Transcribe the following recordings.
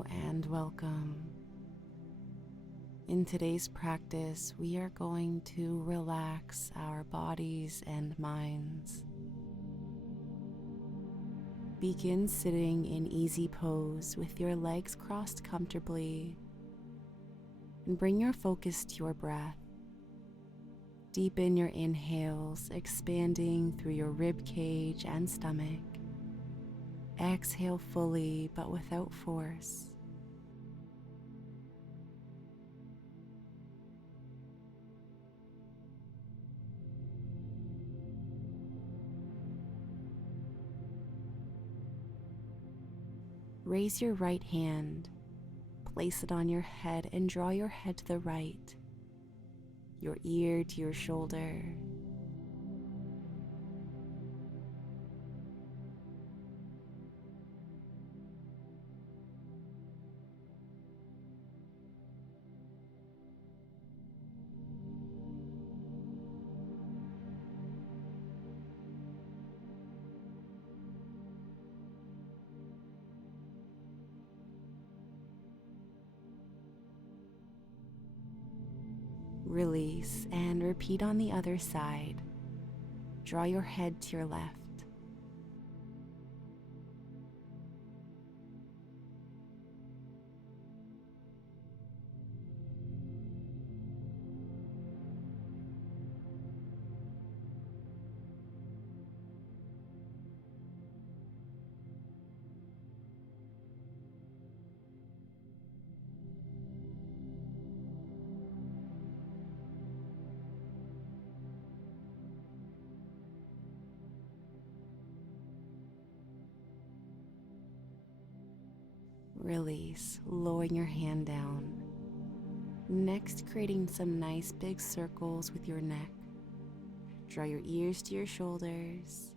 Hello and welcome. In today's practice, we are going to relax our bodies and minds. Begin sitting in easy pose with your legs crossed comfortably, and bring your focus to your breath. Deepen your inhales, expanding through your rib cage and stomach. Exhale fully but without force. Raise your right hand, place it on your head and draw your head to the right, your ear to your shoulder. Release and repeat on the other side. Draw your head to your left. Release, lowering your hand down. Next, creating some nice big circles with your neck. Draw your ears to your shoulders,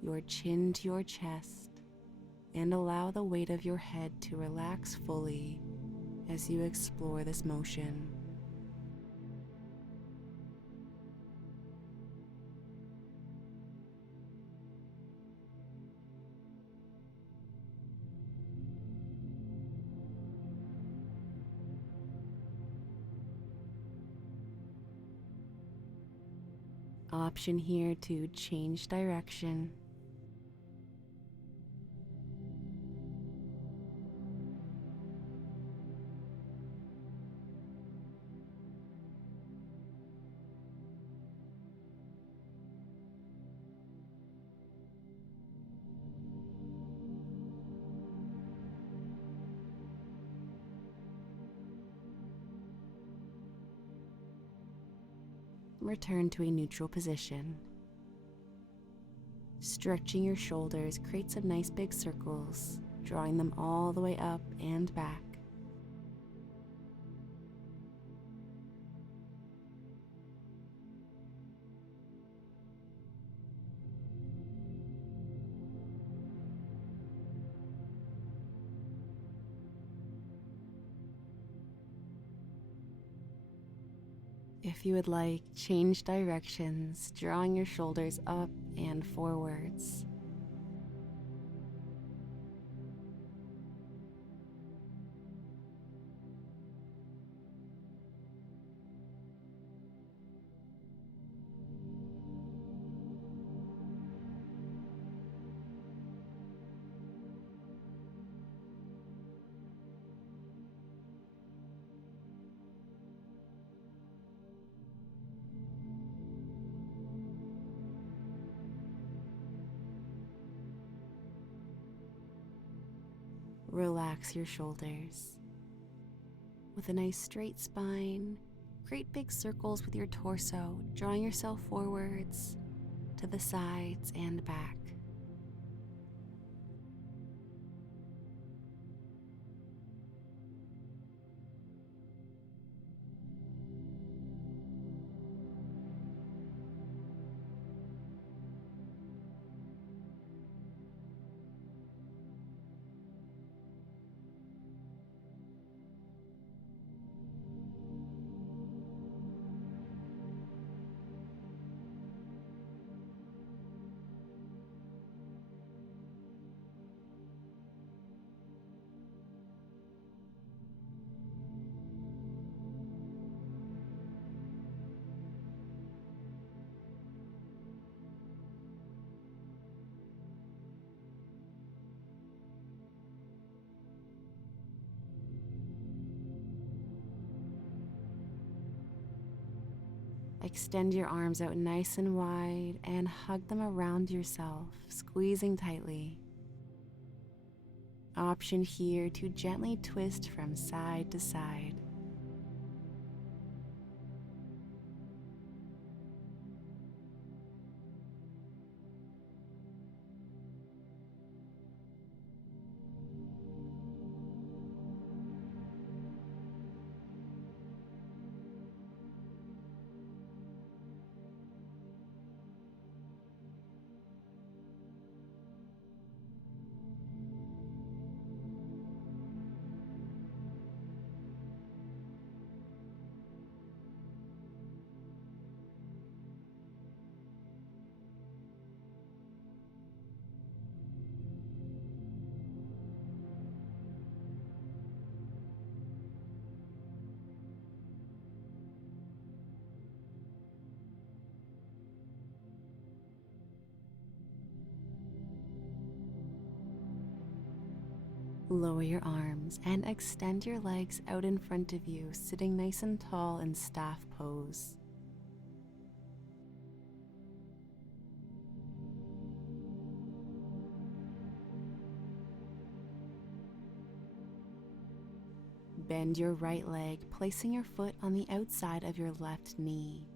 your chin to your chest, and allow the weight of your head to relax fully as you explore this motion. Option here to change direction. Return to a neutral position. Stretching your shoulders, create some nice big circles, drawing them all the way up and back. If you would like, change directions, drawing your shoulders up and forwards. Relax your shoulders. With a nice straight spine, create big circles with your torso, drawing yourself forwards, to the sides and back. Extend your arms out nice and wide and hug them around yourself, squeezing tightly. Option here to gently twist from side to side. Lower your arms and extend your legs out in front of you, sitting nice and tall in staff pose. Bend your right leg, placing your foot on the outside of your left knee.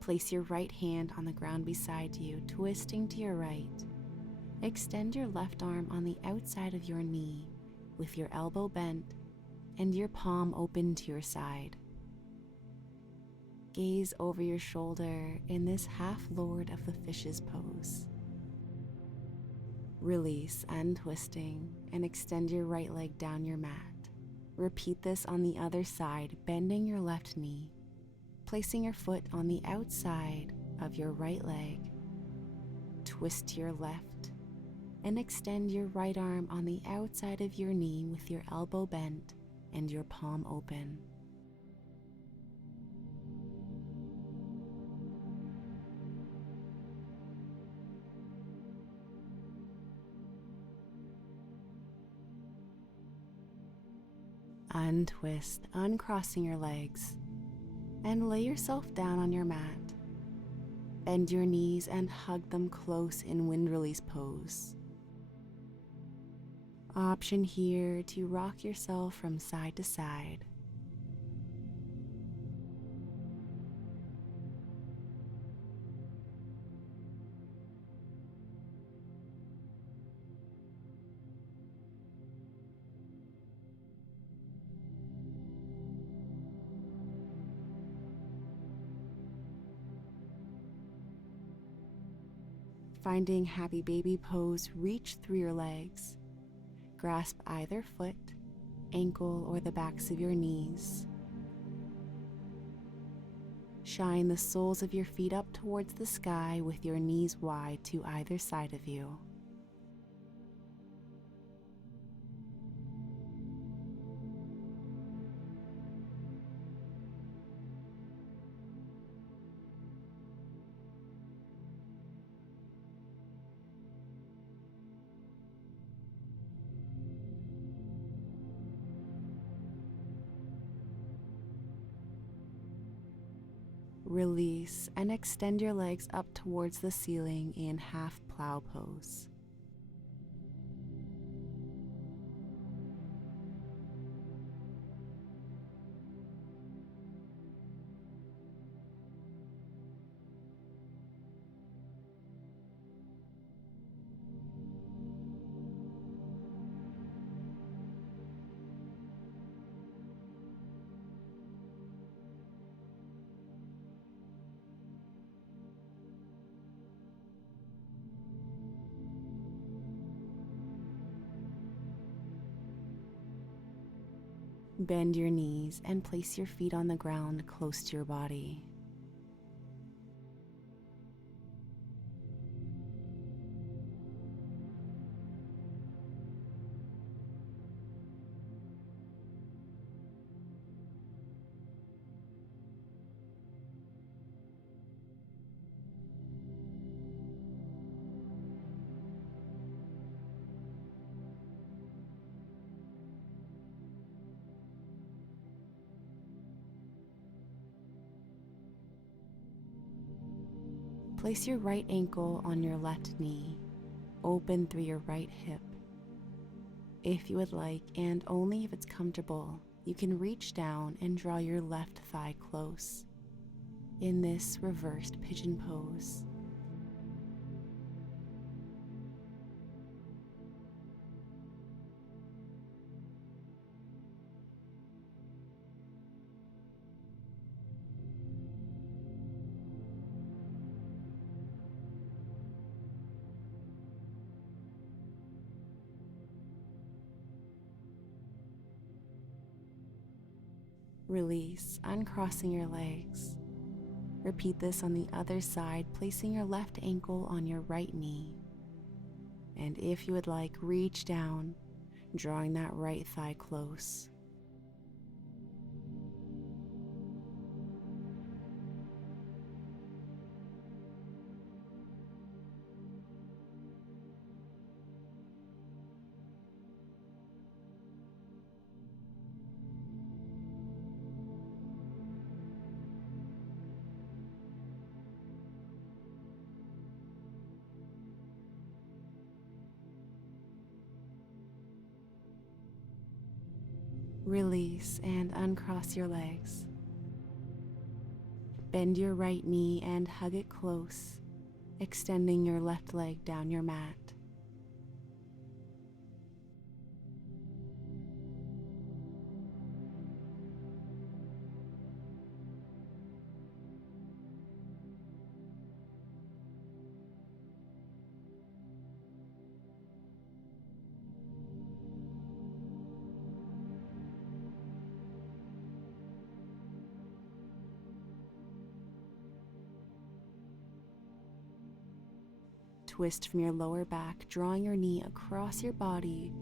Place your right hand on the ground beside you, twisting to your right. Extend your left arm on the outside of your knee with your elbow bent and your palm open to your side. Gaze over your shoulder in this half Lord of the Fishes pose. Release, untwisting, and extend your right leg down your mat. Repeat this on the other side, bending your left knee, placing your foot on the outside of your right leg. Twist to your left and extend your right arm on the outside of your knee with your elbow bent and your palm open. Untwist, uncrossing your legs, and lay yourself down on your mat. Bend your knees and hug them close in wind release pose. Option here to rock yourself from side to side. Finding happy baby pose, reach through your legs. Grasp either foot, ankle, or the backs of your knees. Shine the soles of your feet up towards the sky with your knees wide to either side of you. Release and extend your legs up towards the ceiling in half plow pose. Bend your knees and place your feet on the ground close to your body. place your right ankle on your left knee, open through your right hip. If you would like, and only if it's comfortable, you can reach down and draw your left thigh close in this reversed pigeon pose. Release, uncrossing your legs. Repeat this on the other side, placing your left ankle on your right knee. And if you would like, reach down, drawing that right thigh close. Release and uncross your legs. Bend your right knee and hug it close, extending your left leg down your mat. Twist from your lower back, drawing your knee across your body,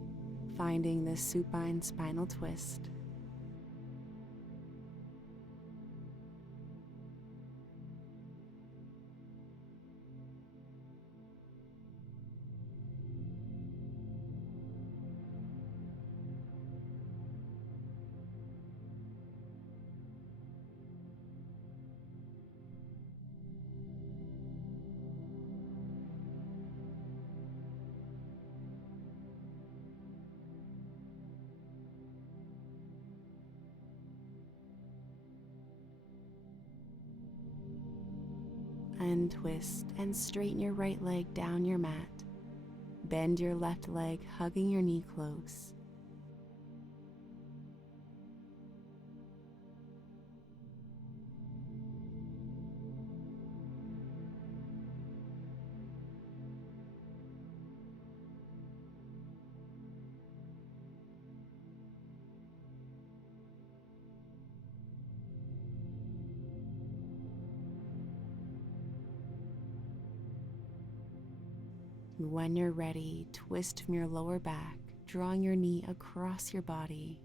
finding this supine spinal twist. Untwist and straighten your right leg down your mat. Bend your left leg, hugging your knee close. When you're ready, twist from your lower back, drawing your knee across your body.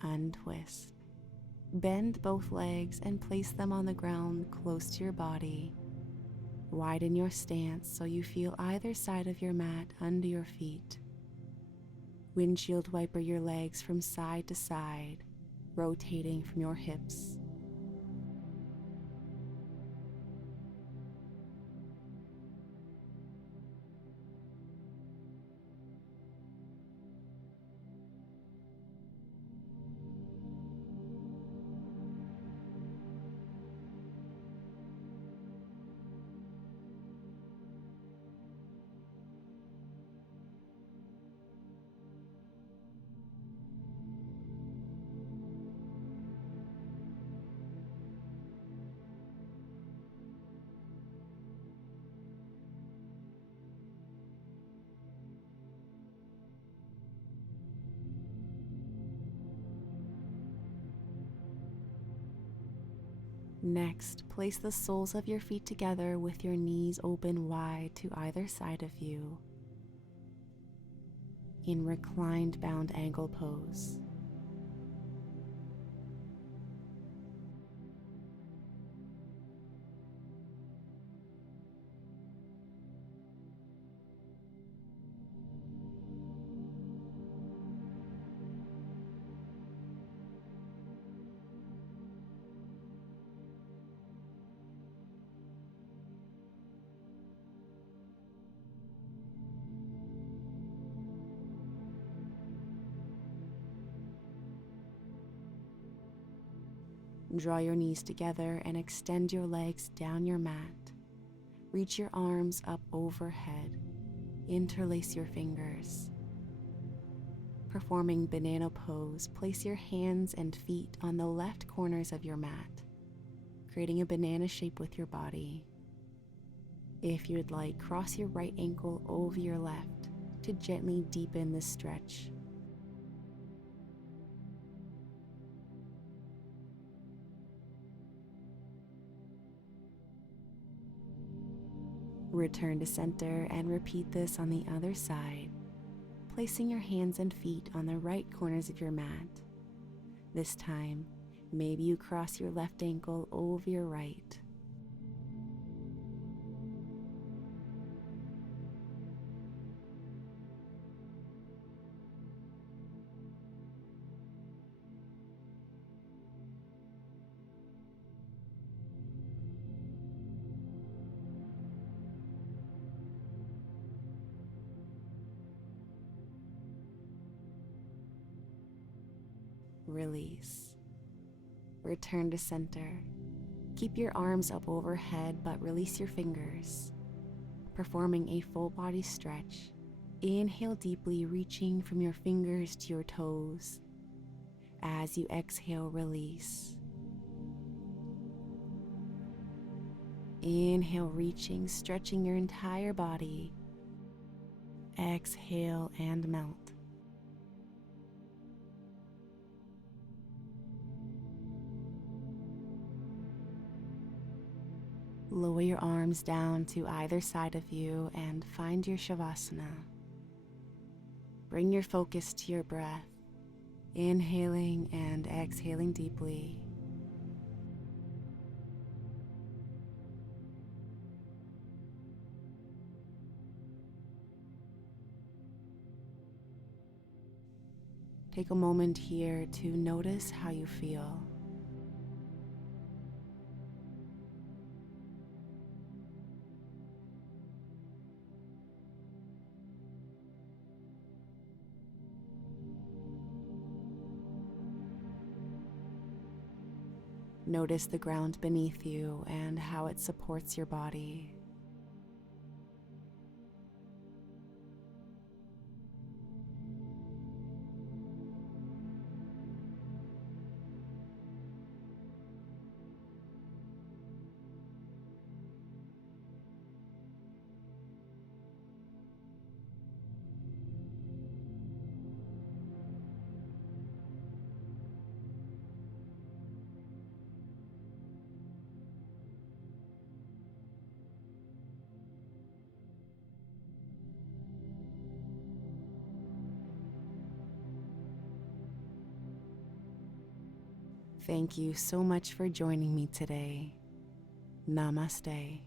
Untwist. Bend both legs and place them on the ground close to your body. Widen your stance so you feel either side of your mat under your feet. Windshield wiper your legs from side to side, rotating from your hips. Next, place the soles of your feet together with your knees open wide to either side of you in reclined bound angle pose. Draw your knees together and extend your legs down your mat. Reach your arms up overhead. Interlace your fingers. Performing banana pose, place your hands and feet on the left corners of your mat, creating a banana shape with your body. If you would like, cross your right ankle over your left to gently deepen the stretch. Return to center and repeat this on the other side, placing your hands and feet on the right corners of your mat. This time, maybe you cross your left ankle over your right. Release. Return to center. Keep your arms up overhead, but release your fingers. Performing a full body stretch. Inhale deeply, reaching from your fingers to your toes. As you exhale, release. Inhale, reaching, stretching your entire body. Exhale and melt. Lower your arms down to either side of you and find your Shavasana. Bring your focus to your breath, inhaling and exhaling deeply. Take a moment here to notice how you feel. Notice the ground beneath you and how it supports your body. Thank you so much for joining me today. Namaste.